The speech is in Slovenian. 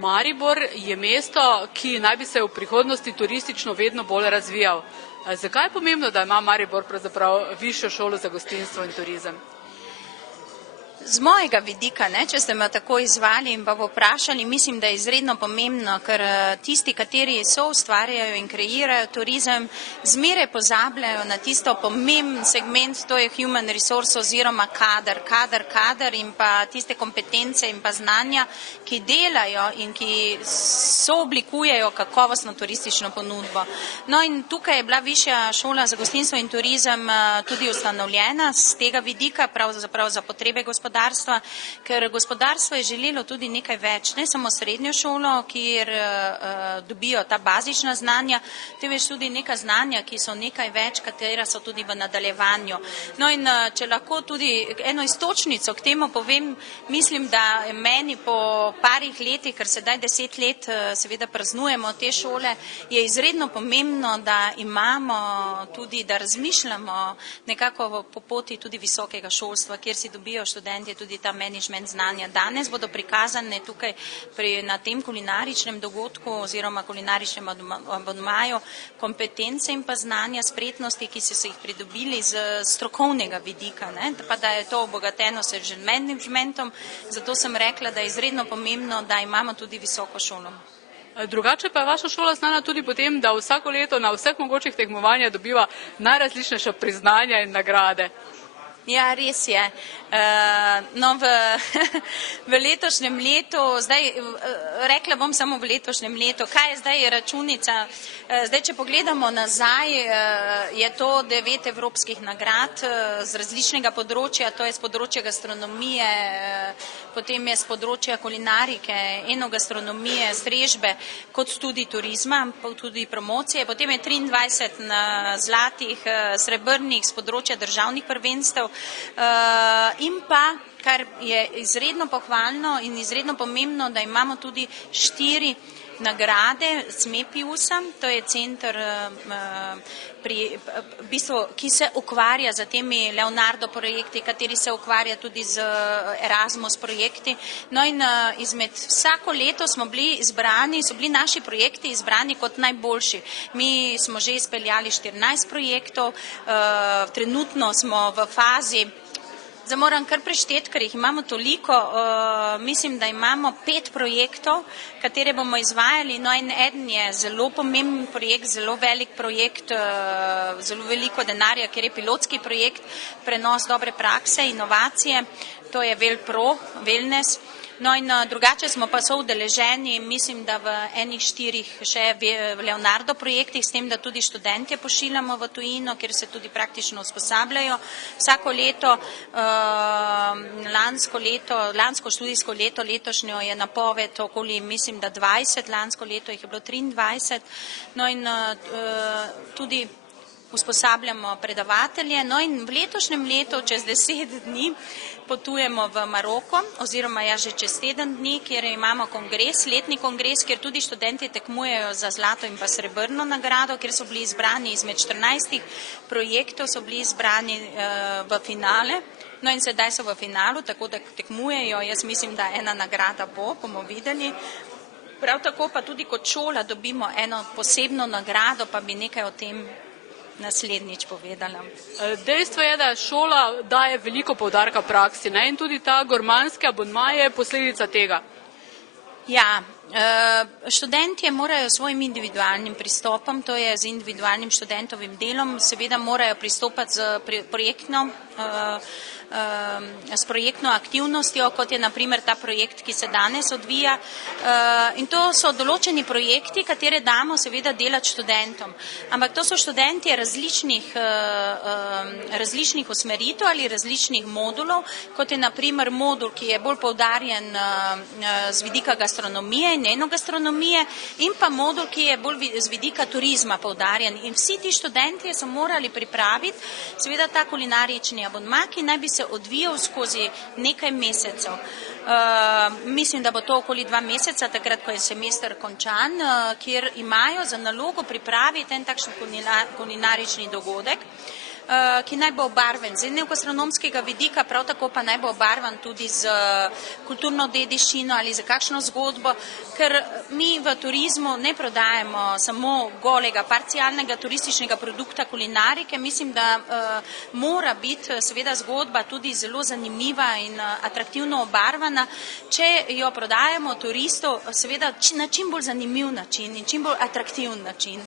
Maribor je mesto, ki naj bi se v prihodnosti turistično vedno bolj razvijal. Zakaj je pomembno, da ima Maribor pravzaprav višjo šolo za gostinstvo in turizem? Z mojega vidika, če ste me tako izvali in pa vprašali, mislim, da je izredno pomembno, ker tisti, kateri so ustvarjajo in kreirajo turizem, zmeraj pozabljajo na tisto pomemben segment, to je human resource oziroma kader in pa tiste kompetence in pa znanja, ki delajo in ki sooblikujejo kakovostno turistično ponudbo. No in tukaj je bila višja šola za gostinstvo in turizem tudi ustanovljena z tega vidika, pravzaprav za potrebe gospodarstva, ker gospodarstvo je želelo tudi nekaj več, ne samo srednjo šolo, kjer dobijo ta bazična znanja, temveč tudi neka znanja, ki so nekaj več, katera so tudi v nadaljevanju. No in če lahko tudi eno istočnico k temu povem, mislim, da meni po parih letih, ker sedaj 10 let seveda praznujemo te šole, je izredno pomembno, da imamo tudi, da razmišljamo nekako po poti tudi visokega šolstva, kjer si dobijo študenti tudi ta management znanja. Danes bodo prikazane tukaj na tem kulinaričnem dogodku oziroma kulinaričnem abonmaju kompetence in pa znanja, spretnosti, ki so se jih pridobili z strokovnega vidika, pa da je to obogateno s managementom, zato sem rekla, da je izredno pomembno, da imamo tudi visoko šolo. Drugače pa je vaša šola znana tudi potem, da vsako leto na vseh mogočih tekmovanjih dobiva najrazličnejša priznanja in nagrade. Ja, res je. No, v letošnjem letu, zdaj rekla bom samo v letošnjem letu, kaj je zdaj računica? Zdaj, če pogledamo nazaj, je to 9 evropskih nagrad z različnega področja, to je z področja gastronomije, potem je z področja kulinarike, enogastronomije, strežbe, kot tudi turizma, tudi promocije, potem je 23 zlatih, srebrnih z področja državnih prvenstev, in pa, kar je izredno pohvalno in izredno pomembno, da imamo tudi 4 nagrade SMEPIUS-a, to je center, ki se ukvarja z temi Leonardo projekti, kateri se ukvarja tudi z Erasmus projekti. No in vsako leto so bili naši projekti izbrani kot najboljši. Mi smo že izpeljali 14 projektov, trenutno smo v fazi, zdaj moram kar prešteti, ker jih imamo toliko, mislim, da imamo 5 projektov, katere bomo izvajali, no in eden je zelo pomemben projekt, zelo velik projekt, zelo veliko denarja, ker je pilotski projekt, prenos dobre prakse, inovacije, to je WellPro, Wellness. No in drugače smo pa soudeleženi, mislim, da v enih 4 še Leonardo projektih, s tem, da tudi študentje pošiljamo v tujino, kjer se tudi praktično usposabljajo. Vsako leto, lansko študijsko leto, letošnjo je napoved okoli, mislim, da 20, lansko leto jih je bilo 23, no in tudi usposabljamo predavatelje, no in v letošnjem letu, čez 10 dni, potujemo v Maroko, oziroma že čez 7 dni, kjer imamo kongres, letni kongres, kjer tudi študenti tekmujejo za zlato in pa srebrno nagrado, kjer so bili izbrani izmed 14 projektov, so bili izbrani v finale, no in sedaj so v finalu, tako da tekmujejo, jaz mislim, da ena nagrada bomo videli. Prav tako pa tudi kot šola dobimo eno posebno nagrado, pa bi nekaj o tem naslednjič povedala. Dejstvo je, da šola daje veliko poudarka praksi, in tudi ta gurmanski abonma je posledica tega. Ja, študentje morajo s svojim individualnim pristopom, to je z individualnim študentovim delom, seveda morajo pristopati s projektno aktivnostjo, kot je na primer ta projekt, ki se danes odvija. In to so določeni projekti, katere damo seveda delati študentom. Ampak to so študentje različnih usmeritev ali različnih modulov, kot je na primer modul, ki je bolj poudarjen z vidika gastronomije in enogastronomije, in pa modul, ki je bolj z vidika turizma poudarjen. In vsi ti študentje so morali pripraviti seveda ta kulinarični abonma, ki naj bi se odvijal skozi nekaj mesecev. Mislim, da bo to okoli 2 meseca, takrat, ko je semester končan, kjer imajo za nalogo pripraviti en takšen kulinarični dogodek. ki naj bo obarven z etnogastronomskega vidika, prav tako pa naj bo obarvan tudi z kulturno dediščino ali za kakšno zgodbo, ker mi v turizmu ne prodajemo samo golega, parcialnega turističnega produkta kulinarike. Mislim, da mora biti seveda zgodba tudi zelo zanimiva in atraktivno obarvana, če jo prodajamo turistov seveda na čim bolj zanimiv način in čim bolj atraktiven način.